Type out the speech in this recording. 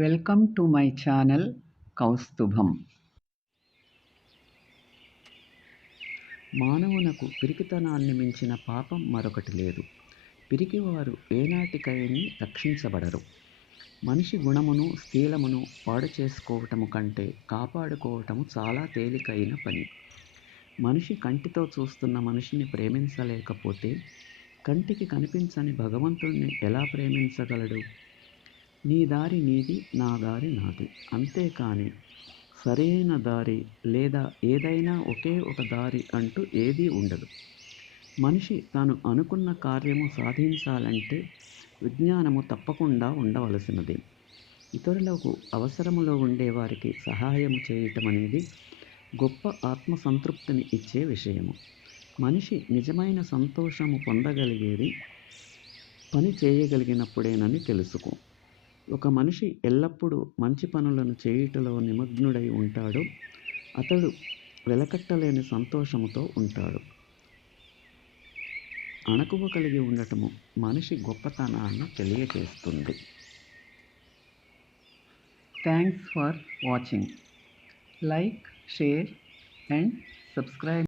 Welcome to my channel Kaustubham. మానవునకు పిరికితనాన్ని మించిన పాపం మరొకటి లేదు. పిరికివారు ఏనాటికైనా రక్షించబడరు. మనిషి గుణమును శీలమును పాడు చేసుకోవటము కంటే కాపాడుకోవటము చాలా తేలికైన పని. మనిషి కంటితో చూస్తున్న మనిషిని ప్రేమించలేకపోతే కంటికి కనిపించని భగవంతుణ్ణి ఎలా ప్రేమించగలడు? నీ దారి నీది, నా దారి నాది, అంతేకాని సరైన దారి లేదా ఏదైనా ఒకే ఒక దారి అంటూ ఏదీ ఉండదు. మనిషి తాను అనుకున్న కార్యము సాధించాలంటే విజ్ఞానము తప్పకుండా ఉండవలసినది. ఇతరులకు అవసరములో ఉండేవారికి సహాయము చేయటం అనేది గొప్ప ఆత్మసంతృప్తిని ఇచ్చే విషయము. మనిషి నిజమైన సంతోషము పొందగలిగేది పని చేయగలిగినప్పుడేనని తెలుసుకో. ఒక మనిషి ఎల్లప్పుడూ మంచి పనులను చేయుటలో నిమగ్నుడై ఉంటాడో అతడు వెలకట్టలేని సంతోషముతో ఉంటాడు. అణకువ కలిగి ఉండటము మనిషి గొప్పతనాన్ని తెలియజేస్తుంది. Thanks for watching. Like, share and subscribe.